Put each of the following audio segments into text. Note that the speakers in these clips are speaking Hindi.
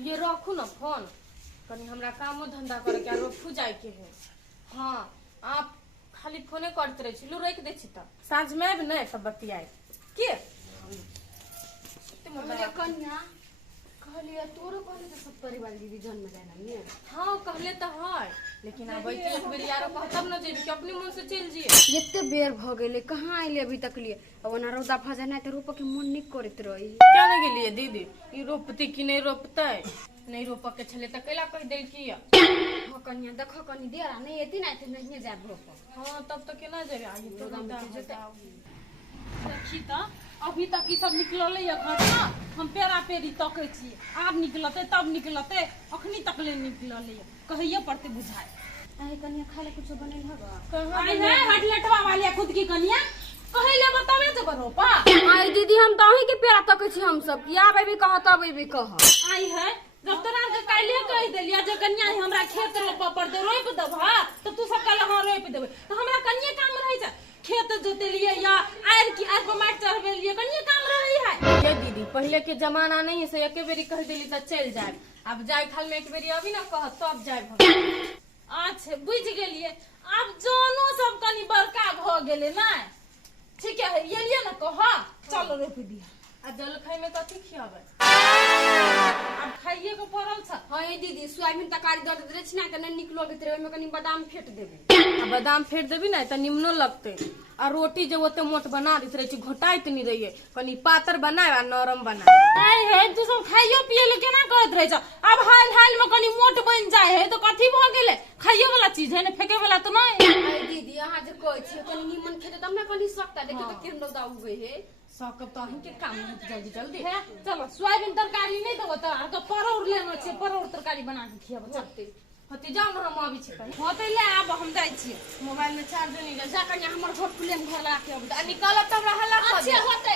ये रखू ना फोन, कहीं हमरा कामो धंधा करे के रोफू जाए के है। हाँ आप खाली फोने करते रहे छिलू रख दे छी त साँझ में भी नहीं सब बतियाए के कन्या कहलिए तोरो कहले तो सब परिवार दीदी जन्म जाना नहीं। हाँ कहले तो है, लेकिन अब एक बेर यारो कहतब न जेबी कि अपने मन से चल जिए। एते बेर भ गेले कहां आइले अभी तक लिए। अब ना रौदा फजा नहीं तो रोप के मन नहीं करत रही। क्या नहीं गेलिए दीदी, ई रोपती कि नहीं रोपते, नहीं रोप के छले त कैला कह दे कि हां कन्या देखो कनी देरा नहीं एती ना तो नहीं जाब रोप। हाँ तब तो केना जेबे आज तो दाम जते देखी त अभी तक ई सब निकलल है घर ना, हम पेरा पेरी तकै छी, आब निकलते तब निकलते, अखनी तक ले निकलल है, कहिए पड़ते बुझाए। आई कन्या खाले कुछ बनल हगा कहां आई है हटलेटवा वाली खुद की कन्या कहले बतावे जे बरोपा। आई दीदी हम तो ही के पेरा तकै छी हम सब कि आबे भी कह तब भी कह। आई है जब तोरा के काइले कह देलिया जे कन्या हमरा खेत रोप पर दे रोप देबा तो तू सब कल हां रोप देबे तो हमरा कन्या काम रह जा, खेत जोते लिए या आर की आर पर माटी चढ़बे लिए कन्या काम रही है। ये दीदी पहले के जमाना नहीं है से एक बेरी कह देली त चल जाए, अब जाए खाल में एक बेरी अभी ना कह तब जाए। अच्छा बुझ गेलिए, अब जोनो सब कनी बड़का भ गेले ना, ठीक है ये लिए ना कह चलो रोप दिया। आ जलखै में कथी खियाबे अब खाइए को पड़ल छ। हां ये दीदी सोयाबीन तरकारी दे दे छी ना त नहीं निकलो के तेरे में कनी बादाम फेट देबे। आ बादाम फेर देबी ना त निमनो लगते, आ रोटी जो ओते मोट बना दी रहे छी घोटाइत नहीं रहिए, कनी पातर बनाए आ नरम बनाए। आई है तू सब खाइयो पिए ले केना करत रह छ, अब हाल हाल में कनी मोट बन जाए है तो कथी भ गेले, खाइए वाला चीज है ना फेंके वाला तो नहीं। आई दीदी यहां जे कहै छी कनी निमन खेते तब ना कनी सकता देखे तो केन दौदा उगे है। सकब तो अहीं के काम हो जल्दी जल्दी है चलो सोयाबीन तरकारी नहीं देबो तो परोर लेनो छे, परोर तरकारी बना के खियाबो चलते। होती जाओ ना हम अभी छी कहीं होते ले अब हम जाई छी, मोबाइल में चार्ज नहीं रह जा कन्या हमर घर खुले में घर ला के अब आ निकलब तब रहला अच्छे होते।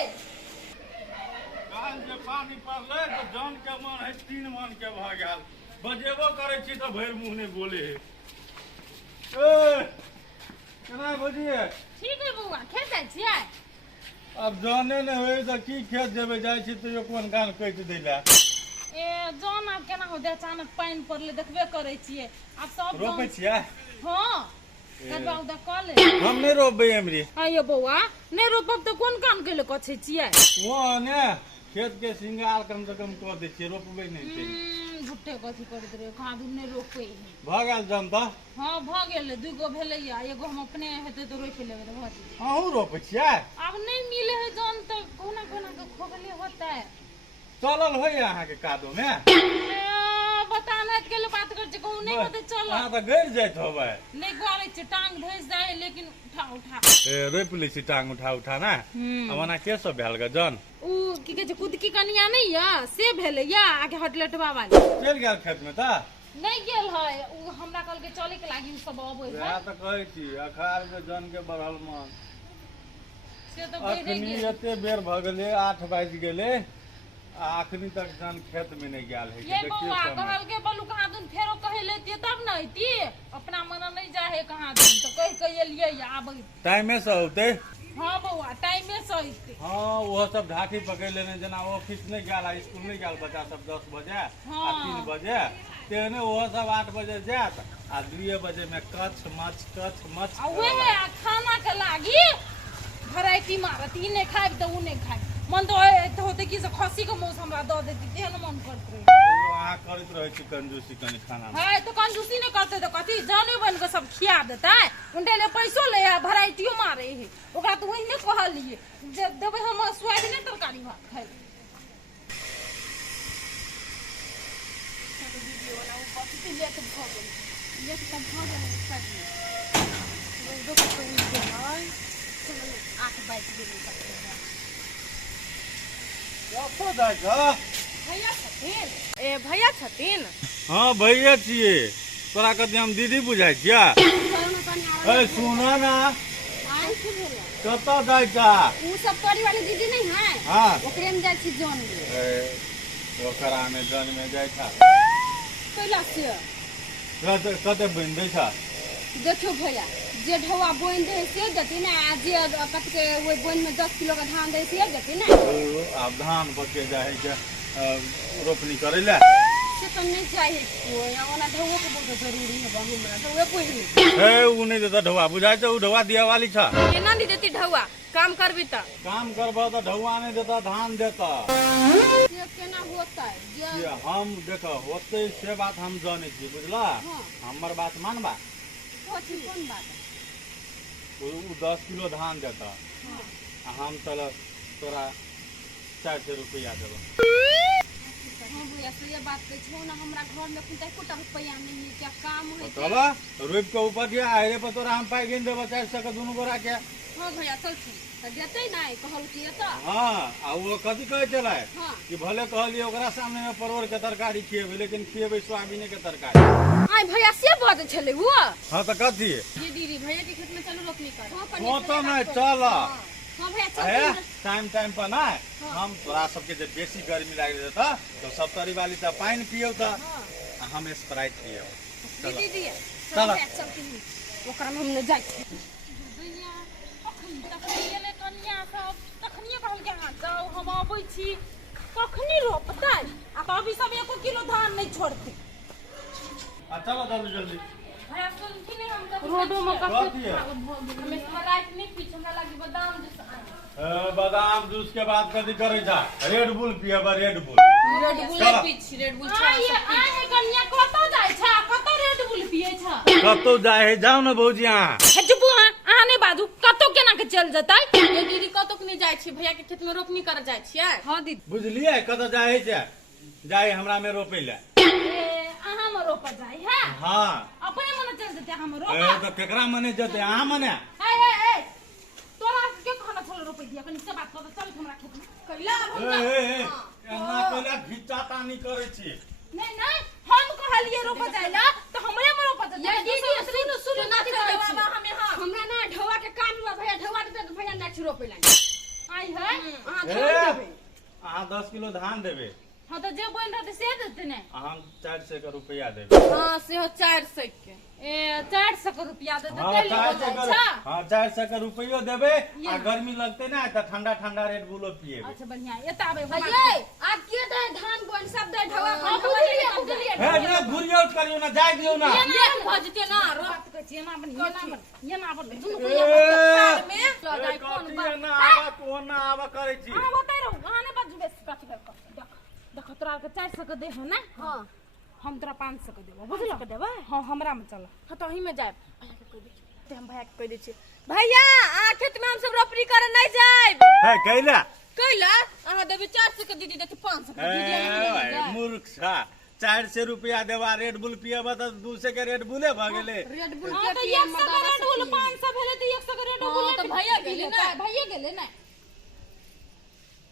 काल जे पानी पड़ले तो जान के मन है 3 मन के भ गेल, बजेबो करे छी तो भैर मुंह ने बोले है। ए केना बजिए ठीक है बउआ खेत जाई छियै। अब जाने ने होय तो की खेत जेबे जाय छी तो कोन गान कह देला। ए जान अब केना हो दे अचानक पानी पड़ले देखबे करे छियै, अब सब रोपे छियै। हां करबा उदा कॉल हम नहीं रोपबे हमरी। आयो बउआ नहीं रोपब तो कोन काम के ले कछे छियै। वो ने खेत के सिंगार कम से कम कर दे छी, रोपबे नहीं छी। झुट्टे कथी करत रे खादू नहीं रोपे। भ गेल जम त हां भ गेल, दुगो भेलैया, एगो हम अपने हेते तो रोप लेबे त भत। अहू रोपे छियै। अब नहीं मिले है जान तो कोना कोना के खोगले होता है। चलल होय अहाँ के कादो में बता नहीं के लिए बात कर कहू नहीं होते चलो। अहाँ त गइर जाइत होबै। नहीं गले छ टांग धस जाए लेकिन उठा उठा ए रोप लै छी टांग उठा उठा ना। अब ना के सब भेल ग जन उ की कहे छ खुद की कनिया नहीं या से भेले या आगे हटलेटवा वाली चल गेल खेत में त नहीं गेल है, उ हमरा कल के चले के लागी उ सब अबै है या त कहै छी अखार के जन के बढ़ल मन। से तो बेरे अखनी गेल। एते बेर भ गेले 8 बाज गेले, आखनी तक जन खेत में नहीं गेल है। ये बउआ कहल के बलू कहां दिन फेरो कहे लेती तब न आईती, अपना मन नहीं जाए कहां दिन तो कह के एलिए या आबै टाइमे से होते। हां बउआ टाइम में से आईते। हाँ वो सब ढाठी पकड़ लेने, जना ऑफिस नहीं गेल, स्कूल नहीं गेल बच्चा सब 10 बजे आ 3 बजे तेने वो सब 8 बजे जात आ 2 बजे में कछ मच आ वे खाना के लागी वैरायटी मारत, ई नहीं खाइब तो उ नहीं खाइब, मन तो होते कि से खसी के मौसम हमरा द देती तेहन मन करत रहे। अहाँ करत रहे छी कंजूसी कनी खाना में। है तो कंजूसी नहीं करते तो कथी जाने बन के सब खिया देता है, उनके लिए पैसो ले आ वैरायटियो मारे है, ओकरा तो वही नहीं कहलिए जे देबे हम सोयाबीन तरकारी भात खाइ। कतो जाइ छ? भैया छथिन ए भैया छथिन। हाँ भैया छिए, तोरा कते हम दीदी बुझाइ छिया। ए सुना ना कतो जाइ छ? उ सब परिवार दीदी नहीं है। हाँ ओकरे में जाय छी जन ए ओकरा में जन में जाइ छ कैला से कते बन दै छ। देखियो भैया जे ढवा बोइन दे से देती ना, आ जे कत के ओइ बोइन में 10 किलो का धान दे से देती ना। अब धान बचे जाए के रोपनी करे ले से से तो नहीं चाहिए कोई ओना ढौआ के बहुत जरूरी है हमरा ढौआ पहिने हे उ नहीं देता ढौआ बुझाई तो उ ढौआ दिया वाली था केना दी देती ढौआ काम करबी त काम करबा तो ढौआ नहीं देता धान देता ये केना होता है जे ये हम देखो होते से बात हम जाने छी बुझला हाँ। हमर बात मानबा कौन बात है उ 10 किलो धान देता आ हम तोरा 400 रुपया देबो हां भैया से ये बात कह छो ना हमरा घर में कुछ कोटा रुपया नहीं है क्या काम है चलो रुप के ऊपर दिया आइरे पर तोरा हम पाई गिन देबो 400 के दुनु गोरा के हां भैया चल तो देते नहीं कहल कि तो हां आ वो कथी कहे चला है हां कि भले कहलिए ओकरा सामने में परवल के तरकारी खिएबै लेकिन खिएबै सोयाबीन के तरकारी आई भैया से बात छले हुआ हां तो कथी ये दीदी भैया के खेत में चलो रोपनी कर वो तो नहीं चल हां भैया है चल टाइम पर ना हम तोरा सबके जब बेसी गर्मी लाग देता तो सब तरी वाली त पानी पियो त आ हम स्प्राइट पियो चलो दीदी चलो चल ओकरा में हम न जाय भैया अखन तक गेले कन्या सब तखनिए कहल के हां जाओ हम आबै छी कखनी रोपतै आ तो अभी सब 1 किलो धान नहीं छोड़ते आ चलो जल्दी भैया सुन कि नहीं हम रोडो में कथी है हमें स्प्राइट नहीं पी हमरा लागी बादाम जूस आनी बादाम जूस के बाद कथी करे जा रेड बुल पियबा रेड बुल रेड बुल चलो। पी छी रेड बुल आइ आइ कन्या कत जाय छ कत रेड बुल पिए छ कतौ जाए है जाओ ना भौजी अहाँ चुप अहाँ नहीं बाजू कतो केना के चल जतै ये दीदी कतक नहीं जाय छी भैया के खेत में रोपनी कर जाय छियै हां दीदी बुझलिए कतौ जाए है जाए हमरा में रोपे ले अहाँ में रोप जाय है हां अपने मन चल जते हम ए रोप तो केकरा मने जते अहाँ मने ए तोरा के कहना छल रोप दिया कनी से बात कर चल हमरा खेत में कैला ए एना कइला घिचा तानी करे छी नहीं हम कहलिए रोप जायला तो हमरे में रोप जाय ये दीदी सुन ना बाबा बाबा हमें हां हमरा ना ढौआ के काम हुआ भैया ढौआ दे तो भैया ना रोपेला आई है हां ए ढौआ देबे अहाँ 10 किलो धान देबे हां तो जे बोल रहते से देते ने हम 400 के रुपया देबे हां से हो 400 के ए 400 के रुपया दे हाँ देते 400 के अच्छा हाँ 400 के रुपयो देबे आ गर्मी लगते ना तो ठंडा रेड बुलो पिएबे अच्छा बढ़िया एता आबे भैया आज के दे धान बोन सब दे ढौआ हां बुझलिए हे ना घुरियो करियो ना जाय दियो ना लेट भजते ना रो बात कहै छी एना बन दुनु ए, में ल जाय ए, कोन कथी बात एना आवा कोन ना आवा करे छी हां बताइ रहू अहाँ ने बाजू बेस कथि कर देख देख तोरा के 400 के दे हो ना हां हम तोरा 500 के देबो बुझलो के देबे हां हमरा में चल हां तो ही में जाय भैया के कह दे ते हम भैया के कह दे छी भैया आ खेत में हम सब रोपनी करे नहीं जायब है कैला कैला अहाँ देबे 400 के दीदी देते 500 के दीदी अहाँ ए मूर्ख छा 400 रुपया देवा रेड बुल पिएबा तो 200 के रेड बुले भ गेले रेड बुल हां तो 100 के रेड बुल 500 भेले तो 100 के रेड बुल तो भैया गेले ना भैया गेले ना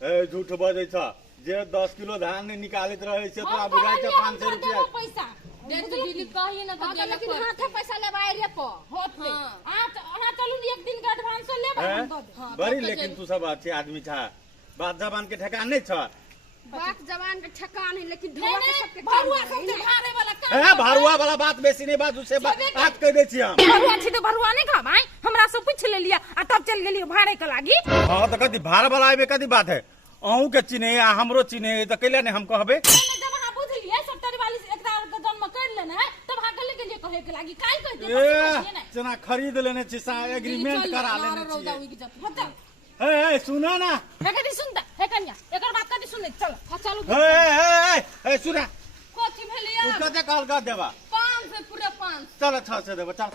ए झूठ बजै छ जे 10 किलो धान निकालैत रहे से तोरा बुझाइ छ 500 रुपया पैसा दे तो दीदी कही ना तो हां गेले लेकिन हाथे पैसा लेबाय रे प होत हाँ। अहाँ चलू एक दिन का एडवांस लेबे हम दो दे हाँ, बड़ी तब तो लेकिन तू सब अच्छे आदमी था बात जबान के ठेकान नहीं छ बात जवान के ठकान है लेकिन नहीं ढौआ के सबके नहीं भरुआ काम सब है। भारे वाला काम ए भारुआ वाला बात बेसी नहीं बात उससे बात कह दे छी हम भरुआ छी तो भरुआ नहीं खा भाई हमरा से पूछ ले लिया आ तब चल गेलियो भाड़े के लागी हां तो कथी भार वाला आबे कथी बात है अहू के चिन्हे आ हमरो चिन्हे तो कैला नहीं हम कहबे मैंने जब अहाँ बुझलिए 70 41 एकरा के जन्म कर लेने है तब अहाँ के लिए कहे के लागी काई कहते ए जना खरीद लेने छी सा एग्रीमेंट करा लेने छी बता ए सुनो ना हे कदी सुनता हे कन्या एकर बात कदी सुने चल चलू ए सुना कोची भेलिया तू कते कहल कर देबा 500 पूरा 500 चलो 600 देबा चल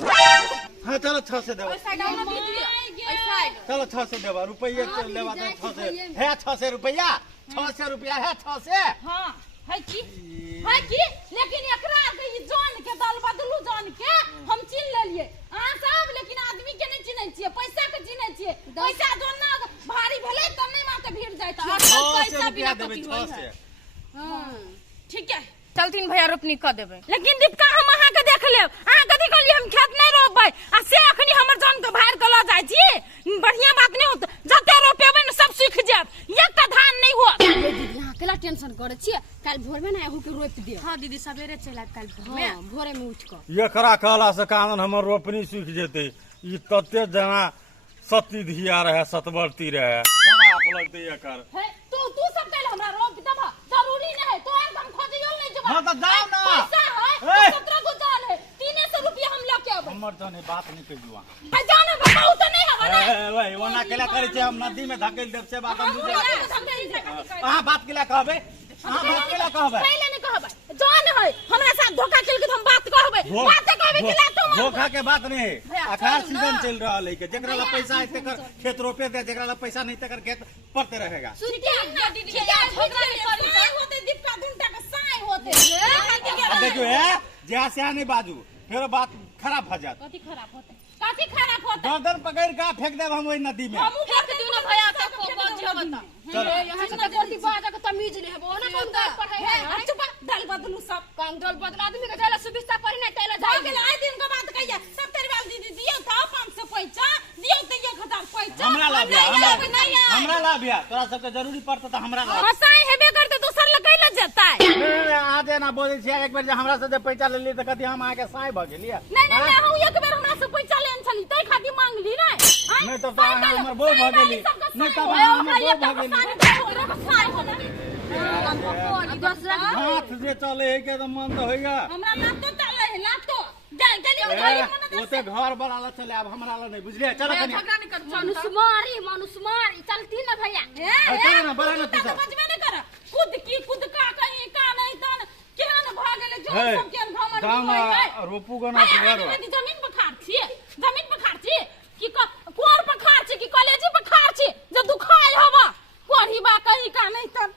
हां चलो 600 देबा पैसा डाउन दीदी ऐसा चलो 600 देबा रुपये लेबा तो 600 है 600 रुपया 600 रुपया है 600 हां है की लेकिन एकरा के ई जान के दल बदलू जान के हम चिन लेलिए अहाँ सब लेकिन आदमी के नहीं चिन्है छियै पैसा के चिन्है छियै पैसा जोना भारी भेलै तब नहीं माते भीड़ जाय त 600 रुपया देबे 600 हां ठीक है चलतीन भैया रोपनी कर देबे लेकिन दीपिका हम अहाँ के देख लेब अहाँ कथी कहलिए हम खेत नहीं रोपबै आ से अखनी हमर जान के भार के ल जाय छी बढ़िया बात नहीं होत जते रोपेबै न सब सूख जात एकटा धान नहीं होत ये दीदी हां केला टेंशन करे छियै काल भोर में ना एहू के रोप दियो हां दीदी सवेरे चल आब काल भोर में हां भोरे में उठ के ये खरा कहला से कानन हमर रोपनी सूख जेते ई तते जना सती धिया रहे सतवर्ती रहे खराब लगते एकर है तू सब चल हमरा रोप देबा जरूरी नहीं है तो एकदम खोजियो नहीं हाँ तो जाओ ना पैसा है ए! तो 17 को जान है 300 रुपया हम लेके आबे हमर जने बात नहीं कहियो भाई जाने बाबा तो नहीं हवा ना वही ओना केला करे छे हम नदी में धकेल देब से बात हम हम दूसरा हां बात केला कहबे हां बात केला कहबे पहले नहीं कहबे जान है हमरा साथ धोखा केल के हम बात कहबे बात कहबे कि लाटो मार धोखा के बात नहीं अखाड़ सीजन चल रहा है के जेकरा ला पैसा है तेकर खेत रोपे दे जेकरा ला पैसा नहीं तेकर खेत पड़ते रहेगा दीदी होते दीपका दुंटा के साई होते देखियो है जहां से नहीं बाजू फिर बात खराब हो जात कथी खराब होते कथी खराब होते गर्दन पकड़ के फेंक देब हम ओई नदी में हमू फेंक दियो ना भैया के को बता चलो यहाँ से बोलती बाजा के तमीज नहीं है वो ना कौन दल पर है चुप दल बदलू सब कौन दल बदल आदमी के जाला सुविस्ता पर नहीं तैला जा जाए गेल आए दिन के बात कहिया सब तेरे वाल दीदी दियो था 500 पैसा दियो तो 1000 पैसा हमरा ला बिया हमरा ला बिया तोरा सबके जरूरी पड़त त हमरा ला हसाई हेबे करते दूसर लगे ल जता है नहीं आजे ना बोले छियै एक बेर जे हमरा से जे पैसा ले ली त कथि हम आके साई भ गेलियै नहीं हम एक बेर हमरा से पैसा लेन छली तै खाती मांगली नहीं तो हमर बोल भ गेली नहीं तो हमर बोल भ गेली हाथ जे चले है के तो मन तो होइगा हमरा लातो चले है लातो जा गली में घरी मन ओते घर बड़ाला चले अब हमरा ला नहीं बुझलिए चलो कनी मनुष्यमारी चलती ना भैया चलो ना बड़ा ना तू सब समझ में नहीं कर खुद का कहीं का नहीं तन केहन भागले जो सब के घमंड गाना रोपू गना घर जमीन पर खाड़ छी कि कोर पर खाड़ छी कि कॉलेज पर खाड़ छी जे दुखाय हवा कोरी बा कहीं का नहीं तन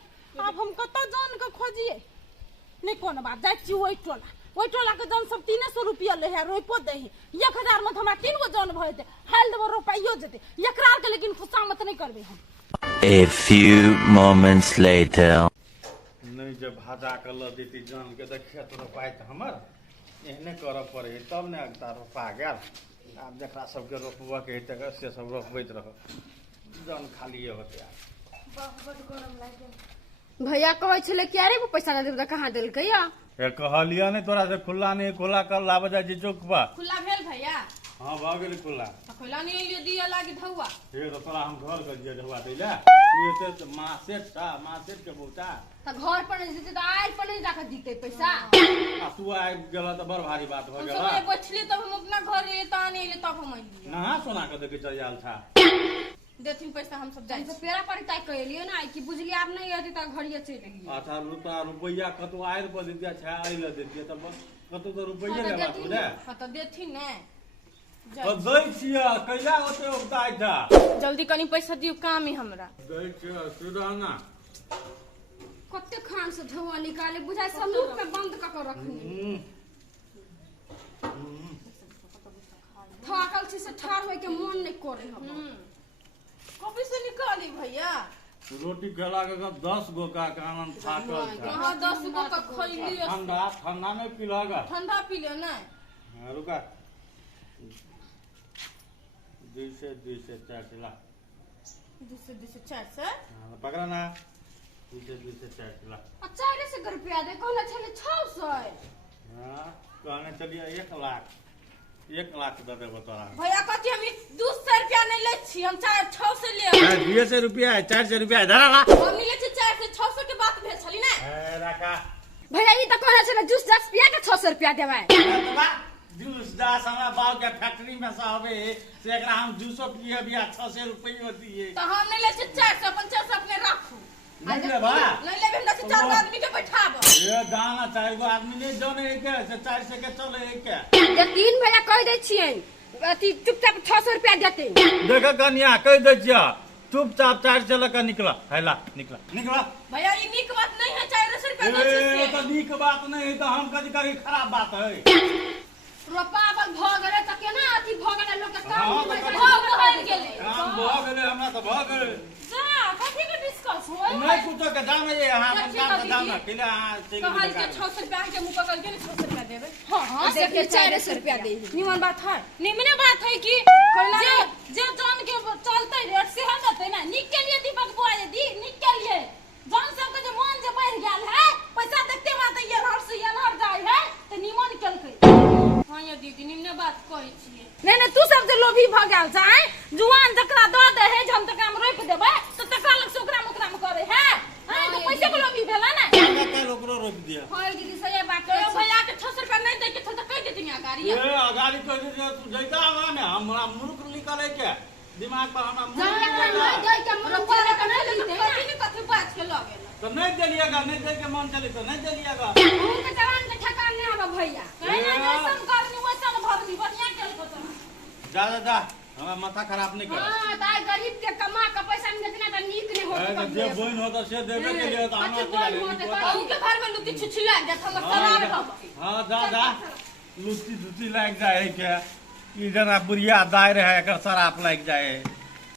अब हम कत जान के खोजिए नहीं कोनो बात जाय छी ओई टोला के जन सब 300 रुपया ले है रोपो दे 1000 में हमरा 3 गो जन भ जेते हाल देबो रोपाइयो जेते एकरा के लेकिन खुशामत नहीं करबे हम A few moments later. नहीं जब भाजा कर ल देती जान के त खेत रोपाई त हमर एहने कर पड़े तब ने अगता रोपा गेल अब जकरा सबके रोपबा के है तकर से सब रोपबैत रह जान खाली होते भैया कहै छले कि अरे वो पैसा दे देब कहां देलकै या ए कहलिया ने तोरा से खुला नहीं खुला कर लाब जा जी चौक पर खुला भेल भैया हां भ गेल खुला खोला नहीं ये दिया लागी धौआ हे तो तोरा हम घर कर दिए ढवा दैला तू एते मासेट के बोता त घर पर नहीं देते त आइल पर नहीं जाके दीते पैसा आ तू आइ गेला त बड़ भारी बात भ हम गेला सब बैठली तब हम अपना घर रे ताने ले तब हम आइली नहा सोना के देखे चल जाल था देथिन पैसा हम सब जाई तो पेरा पर तय कहलियो ना कि बुझली आप नहीं आती त घड़िया चल गेली अच्छा रुपया कतो आयर पर देतिया छा आइल देतिया त कतो तो रुपया ले बात बुझे हां त देथिन ने तो दै छिया कैला होते उताई था जल्दी कनी पैसा दियो काम है हमरा दै छिया सुदाना कते खान से धुआं निकाले बुझाय संदूक में बंद क के रखनी थाकल छी से ठाड़ होय के मन नहीं करे हम कभी से निकाली भैया रोटी खेला के 10 गो का कानन फाटल था हां 10 गो का खइली ठंडा में पिलागा ठंडा पी ले नहीं रुका 2 से 4 चला 2 से 4 से पकड़ा ना 2 से 4 चला अच्छा रे से रुपया दे कहले छले 600 हां कहने चलिए 1 लाख दे देबो तोरा भैया कहती हम 200 रुपया नहीं ले छी हम 600 से ले 200 रुपया है 400 रुपया है धरा ला हम नहीं ले छी 4 से 600 के बात भेल छली ना रखा भैया ई त कहले छले जूस 10 रुपया के 600 रुपया देबै जूस दास हमरा बाल के फैक्ट्री में से आवे से एकरा हम जूसो पिए बिया 600 रुपया दिए तो हम नहीं ले छी 400 500 अपने रखू नहीं ले बा नहीं ले हमरा से 4 आदमी के बैठाब ये गाना 4 गो आदमी नहीं जाने के से 400 के चले के जे तीन भैया कह दै छियै अति चुपचाप 600 रुपया देते देख कन्या कह दे छिया चुपचाप 400 लेकर निकला हैला निकला भैया ये नीक बात नहीं है 400 रुपया दे ये छी तो नीक बात नहीं है तो हम कदी करी खराब बात है रोपा अपन भ गेले त केना अति भ गेले लोग के काम हाँ, नहीं तो भाव बढ़ गेले काम भ गेले हमरा तो भ गेले जा कथी के डिस्कस होय नहीं कुछो के जाने ये हां ठीक है, काम दीदी। जाना किला हां कहल के 600 रुपया के मुंह पकड़ के 600 रुपया देबे हां देखिए 400 रुपया दे निमन बात है निमने बात है कि जे जे जान के चलते रेट से हम देते ना निक के लिए दीपक बुआ दी निक के लिए जान सब के जे मन जे बढ़ गेल है पैसा देखते बात ये हर से ये नर जाय है त निमन केलकै हां ये दीदी निमने बात कहै छियै नहीं तू सब जे लोभी भ गेल जाय जुआन जकरा द दे है जे हम त काम रोप देबै तो तकरा लग से ओकरा में करे है हां तो पैसे के लोभी भेला ना के ओकरो रोक दिया हां दीदी तू जैता हमारा में हमरा मूर्ख निकले के दिमाग पर हमरा जवान मूर्ख नहीं निकले दे के मन करे के नहीं लेते कथी ने कथी बात के लगे तो नहीं दिलिएगा, नहीं दे के मन चले तो नहीं दिलिएगा। उनके जवान के ठकान नहीं आवा भैया नहीं नहीं जैसन करनी वैसन भरनी बढ़िया केल को तो जा जा जा हमरा माथा खराब नहीं कर। हां ताई गरीब के कमा के पैसा में जितना तो नीक नहीं होता जे बहन होता से देवे के लिए तो हमरा के उनके घर में लुटी छुछी लग जात हम शराब बाबा। हां जा जा लुटी लग जाए के ई जना बुढ़िया दाय रहे एकर शराब लग जाए।